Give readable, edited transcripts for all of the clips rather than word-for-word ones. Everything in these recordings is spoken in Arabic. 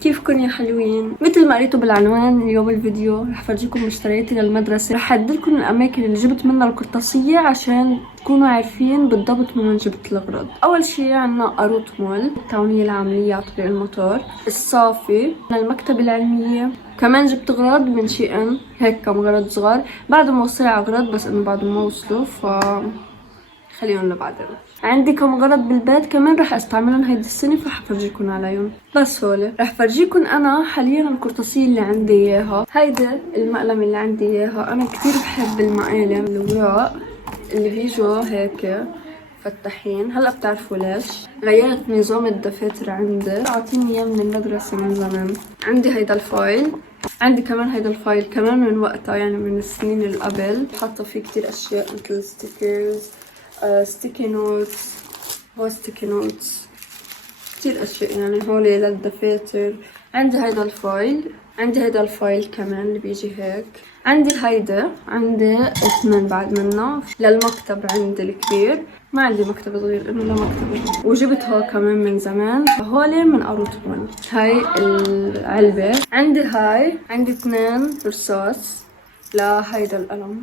كيفكن يا حلوين؟ مثل ما قريتوا بالعنوان اليوم الفيديو رح فرجيكم مشترياتي للمدرسة. رح اعدلكم الاماكن اللي جبت منها القرطاسية عشان تكونوا عارفين بالضبط من وين جبت الاغراض. اول شي عنا قاروط مول، التعاونية العاملية على طريق المطار، الصافي، المكتبة العلمية. كمان جبت اغراض من شي ان، هيك كم غرض صغار. بعد ما وصلوا على اغراض بس انه بعد ما وصلوا خليهم لبعدين. عندي كم غرض بالبيت كمان رح استعملهم هيدي السنة فحفرجيكم عليهم. بس هولي رح فرجيكم انا حاليا القرطاسية اللي عندي اياها. هيدا المقلم اللي عندي اياها، انا كتير بحب المقالم الوراق اللي بيجوا هيك فتحين. هلا بتعرفوا ليش غيرت نظام الدفاتر عندي، عاطيني اياه من المدرسة من زمان. عندي هيدا الفايل، عندي كمان هيدا الفايل كمان من وقتها، يعني من السنين اللي قبل. حاطه فيه كتير اشياء مثل ستيكرز، ستيكي نوتس، هو ستيكي نوتس، كتير اشياء يعني هولي للدفاتر. عندي هيدا الفايل، عندي هيدا الفايل كمان اللي بيجي هيك. عندي هيدا، عندي اثنين بعد منه للمكتب عندي الكبير. ما عندي مكتب صغير انه لا مكتب. وجبت هو كمان من زمان، هولي من قاروط مول. هاي العلبة. عندي هاي، عندي اثنين رصاص لهيدا القلم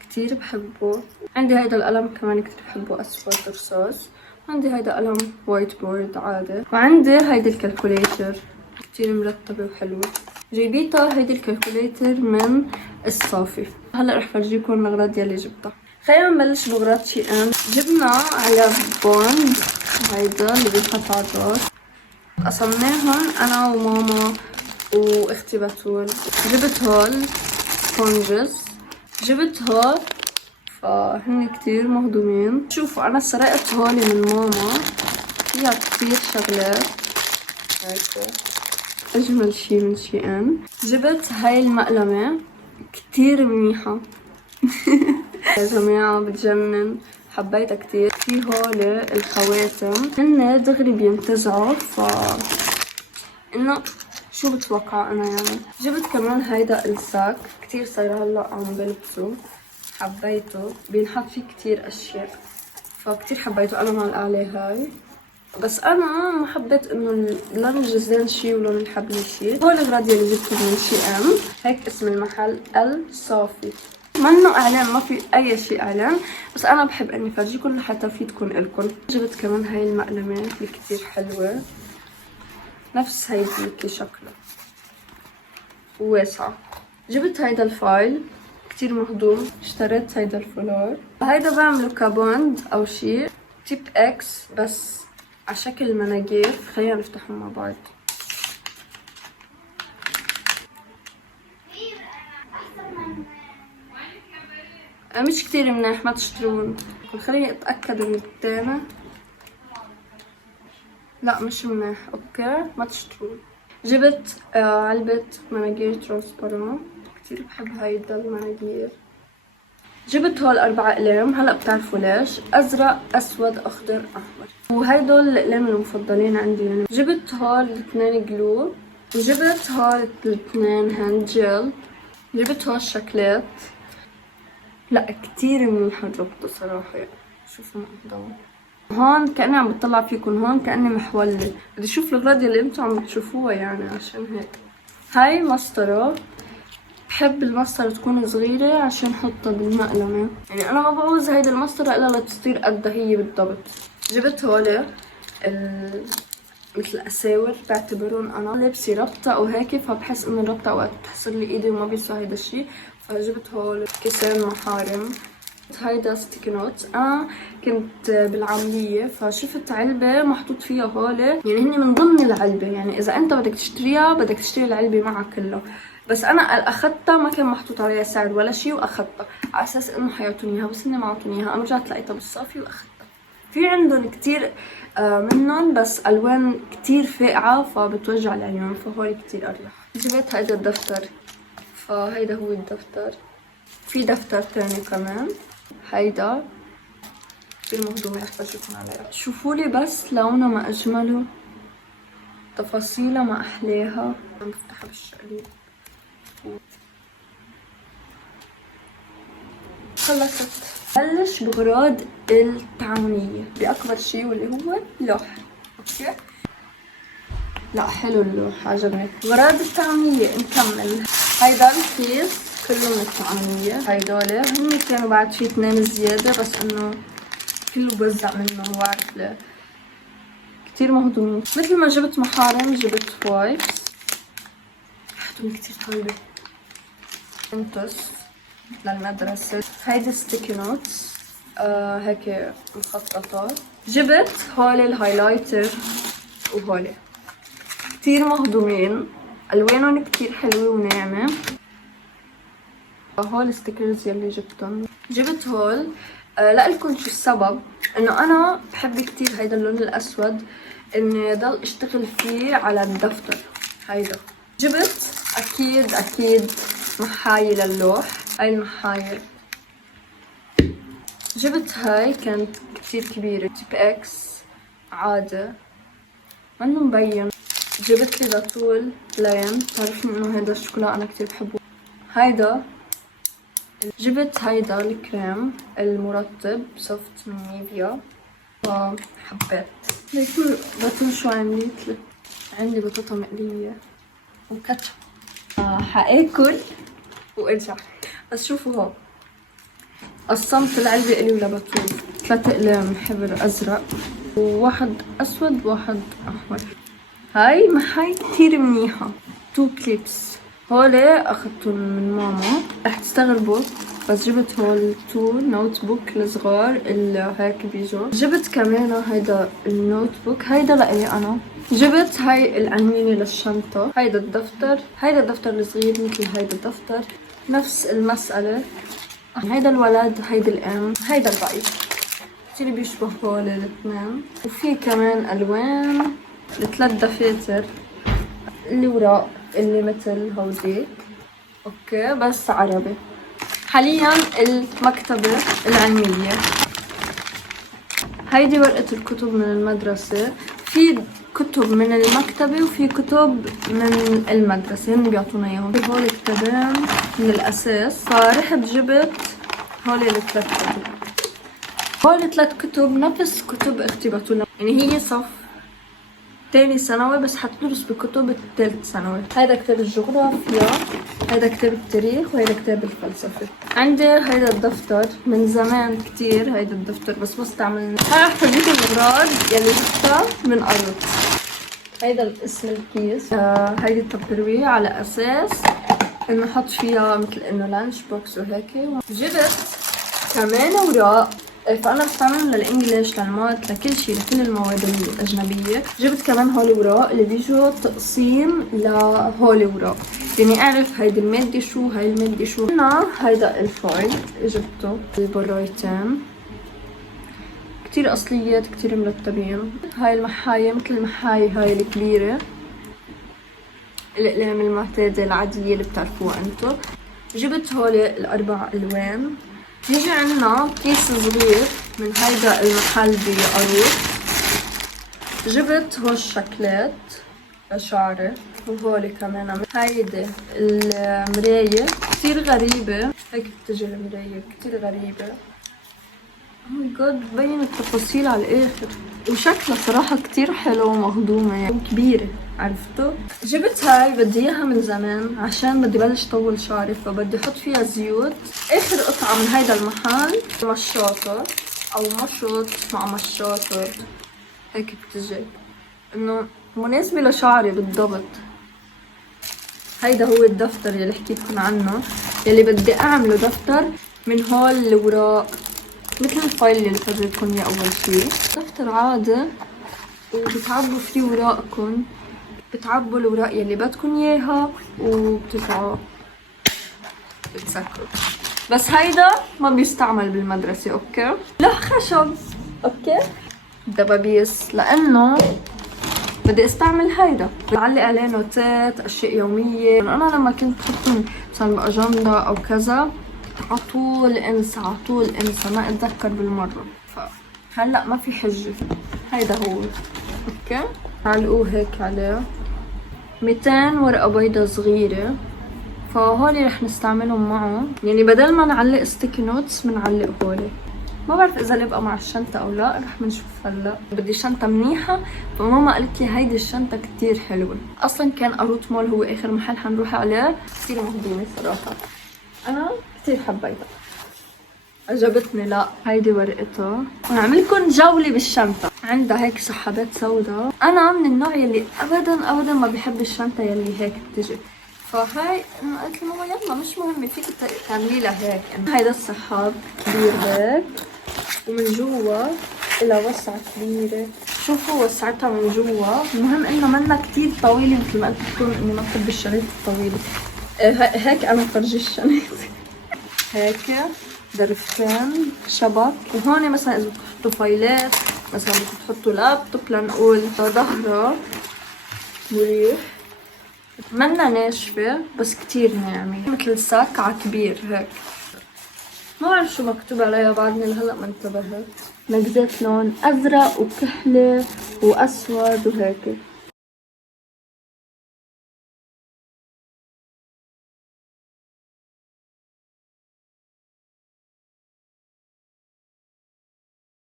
كتير بحبه. عندي هيدا القلم كمان كتير بحبه، اسود رصاص. عندي هيدا قلم وايت بورد عادي. وعندي هيدي الكالكوليتر كتير مرتبة وحلوة، جيبيتها هيدي الكالكوليتر من الصافي. هلا رح فرجيكم الاغراض يلي جبتها. خلينا نبلش باغراض شي ان. جبنا على بوند هيدا اللي بينحط على الراس، قسمناهم انا وماما واختي بتول. جبت هول سبونجز، جبت هول فهن كتير مهضومين. شوفوا انا سرقت هولي من ماما، فيها كتير شغلات هيك، اجمل شي من شي ان. جبت هاي المقلمة كتير منيحة يا جماعة بتجنن، حبيتها كتير. في هولي الخواتم هن دغري بينتزعوا، انه شو بتوقع انا يعني. جبت كمان هيدا الساك كتير صاير هلا عم بلبسه، حبيته بينحط فيه كتير اشياء فكتير حبيته. انا معلقة عليه هاي، بس انا ما حبيت انه لون الجزان شي ولون الحبل شي. هول الاغراض اللي جبتهم من شي ام، هيك اسم المحل الصافي. منه اعلان، ما في اي شيء اعلان، بس انا بحب اني فرجيكم لحتى فيدكم الكم. جبت كمان هاي المقلمة اللي كتير حلوة، نفس هيديكي شكلها وواسعة. جبت هيدا الفايل كتير مهضوم. اشتريت هيدا الفولار، هيدا بعمله كبوند او شي تيب اكس بس على شكل مناجيف. خلينا نفتحهم مع بعض. مش كتير منيح، ما تشترون. خليني اتاكد من التاني. لا مش منيح، اوكي ما تشترون. جبت علبة مناجير ترانسبارون، كتير بحب هيدا المناجير. جبت هول 4 اقلام، هلا بتعرفوا ليش، ازرق اسود اخضر احمر، وهيدول الاقلام المفضلين عندي يعني. جبت هول 2 جلو، وجبت هول 2 هاند جel، جبت هول شكلات. لا كتير منيحة الربطة صراحة يعني. شوفوا مقدمة هون كأني عم بتطلع فيكم، هون كأني محولة. بدي اشوف الاغراض اللي انتم عم بتشوفوها يعني، عشان هيك. هاي مسطرة، بحب المسطرة تكون صغيرة عشان احطها بالمقلمة. يعني انا ما بعوز هيدي المسطرة الا لتصير قدها هي بالضبط. جبت هولي مثل اساور، بعتبرهم انا لابسة ربطة او هيك، فبحس انه الربطة اوقات بتحصر لي ايدي وما بيسوى هيدا الشي. فجبت هول كيسين محارم. هيدا ستيكي نوت، انا كنت بالعاملية فشفت علبة محطوط فيها هولي، يعني هني من ضمن العلبة، يعني اذا انت بدك تشتريها بدك تشتري العلبة معها كلها. بس انا اخذتها ما كان محطوط عليها سعر ولا شيء، واخذتها على اساس انه حيعطوني اياها، بس هن ما عطوني اياها. انا رجعت لقيتها بالصافي واخذتها. في عندهم كتير منهم بس الوان كتير فاقعة فبتوجع العيون، فهول كتير اريح. جبت هيدا الدفتر، فهيدا هو الدفتر. في دفتر تاني كمان، هيدا كتير مهضومة رح فرجيكم عليها. شوفولي بس لونها ما اجمله، تفاصيلها ما احلاها. عم بفتحها بالشقلب. خلصت. بلش بغراض التعاونية بأكبر شي واللي هو لوح. اوكي لا حلو اللوح عجبني. غراض الطعمية نكمل. هيدا الكيس كله من الطعمية. هيدول هن كانوا بعد في 2 زيادة بس انه كله بوزع منه بعرف ليه. كتير مهضومين. مثل ما جبت محارم جبت وايبس. مهضوم كتير طيبة. انتس للمدرسة. هيدي ستيكي نوتس هيك مخططات. جبت هولي الهايلايتر وهولي كتير مهضومين، الوانهم كتير حلوة وناعمة. هول الستيكرز يلي جبتهم. جبت هول لألكن شو السبب، انه انا بحب كتير هيدا اللون الاسود اني ضل اشتغل فيه على الدفتر. هيدا جبت اكيد محاية للوح. هاي المحاية جبت، هاي كانت كتير كبيرة تيب اكس عادي منه مبين. جبت لي لطول بلين، بتعرفني انه هيدا الشوكولا انا كتير بحبه. هيدا جبت هيدا الكريم المرطب سوفت من نيفيا وحبيت. ليكون بطل شو عملت لي. عندي بطاطا مقلية وكاتشب. حاكل وارجع. بس شوفوا هون قسمت العلبة الي ولبطول 3 اقلام حبر ازرق وواحد اسود وواحد احمر. هاي محاي كتير منيحة. 2 كليبس هولي اخذتهم من ماما رح تستغربوا بس جبت هول 2 نوت بوك الصغار اللي هيك بيجوا. جبت كمان هيدا النوت بوك، هيدا لإلي انا. جبت هاي العنينة للشنطة. هيدا الدفتر، هيدا الدفتر الصغير مثل هيدا الدفتر نفس المسألة. هيدا الولد هيدا الام هيدا البعيد كتير بيشبه هول الاثنين. وفي كمان الوان ل3 دفاتر اللي وراء اللي مثل هوديك اوكي بس عربي. حاليا المكتبة العلمية. هيدي ورقة الكتب من المدرسة. في كتب من المكتبة وفي كتب من المدرسة هن بيعطونا اياهم. هول كتابين من الاساس فرحت جبت هول ال3 كتب. هول 3 كتب نفس كتب اختي بتونا، يعني هي صف تاني ثانوي بس حتدرس بكتب الثالث ثانوي. هيدا كتاب الجغرافيا، هيدا كتاب التاريخ، وهيدا كتاب الفلسفة. عندي هيدا الدفتر من زمان كتير. هيدا الدفتر بس ما استعملناه. هاي رح فرجيكم الاغراض يلي جبتها من قرب. هيدا اسم الكيس. هيدي التبروية على اساس انه حط فيها مثل انه لانش بوكس وهيك. جبت كمان اوراق فانا بستعملهم للانجليش للمات لكل شيء لكل المواد الاجنبيه. جبت كمان هولي وراق اللي بيجوا تقسيم لهولي وراق، يعني اعرف هيدي الماده شو هاي الماده شو. هنا هيدا الفايل جبته البرايتين كتير اصليات كتير مرتبين. هاي المحاية مثل المحاية هاي الكبيره الاقلام المعتاده العاديه اللي بتعرفوها انتو. جبت هولي ال4 الوان. يجي عنا كيس صغير من هيدا المحل بقروط. جبت هول الشكلات لشعري وهولي كمان. هيدي المراية كتير غريبة، هيك بتجي المراية كتير غريبة. او ماي جاد ببين التفاصيل على الاخر وشكلها صراحة كتير حلو ومهضومة يعني كبيرة عرفتوا. جبت هاي بدي اياها من زمان عشان بدي بلش طول شعري فبدي احط فيها زيوت. اخر قطعة من هيدا المحل مشاطة او مشط مع مشاطة هيك بتجي انه مناسبة لشعري بالضبط. هيدا هو الدفتر يلي حكيتكن عنه يلي بدي اعمله دفتر من هول الوراق مثل الفايل اللي فرجتكم اياه اول شي. دفتر عادي وبتعبوا فيه وراقكم، بتعبوا الوراق يلي بدكم اياها وبتطلعوا بتسكروا. بس هيدا ما بيستعمل بالمدرسة اوكي. لوح خشب اوكي. دبابيس لانه بدي استعمل هيدا بعلق عليه نوتات اشياء يومية. انا لما كنت بحطهم مثلا باجندا او كذا عطول انسى ما اتذكر بالمرة. فهلا ما في حجة. هيدا هو اوكي. علقوه هيك عليه 200 ورقة بيضة صغيرة. فهولي رح نستعملهم معه، يعني بدل ما نعلق ستيكي نوتس بنعلق هولي ما بعرف اذا يبقى مع الشنطه او لا، رح نشوف هلا. بدي شنطه منيحه، فماما قالت لي هيدي الشنطه كتير حلوه. اصلا كان اروت مول هو اخر محل حنروح عليه، كتير مهضومه صراحه، انا كتير حبيتها، عجبتني. لا هيدي ورقتها، ونعمل لكم جوله بالشنطه. عندها هيك سحابات سوداء. انا من النوع يلي ابدا ما بحب الشنطه يلي هيك بتجي، فهاي انا قلت لماما يلا مش مهم فيك تعملي لها هيك. هيدا السحاب كبير هيك، ومن جوا إلها وسعة كبيرة، شوفوا وسعتها من جوا. المهم انه منا كتير طويلة، مثل ما قلت لكم اني ما بحب الشريط الطويل. هيك انا فرجي الشريط هيك درفتين شبك. وهون مثلا اذا بدكم تحطوا فايلات، مثلا بدكم تحطوا لابتوب لنقول، ظهرها مريح، منا ناشفة بس كتير ناعمة، مثل ساك كبير هيك. ما بعرف شو مكتوب عليها بعدني لهلا ما انتبهت. نقزات لون ازرق وكحلة واسود وهيك.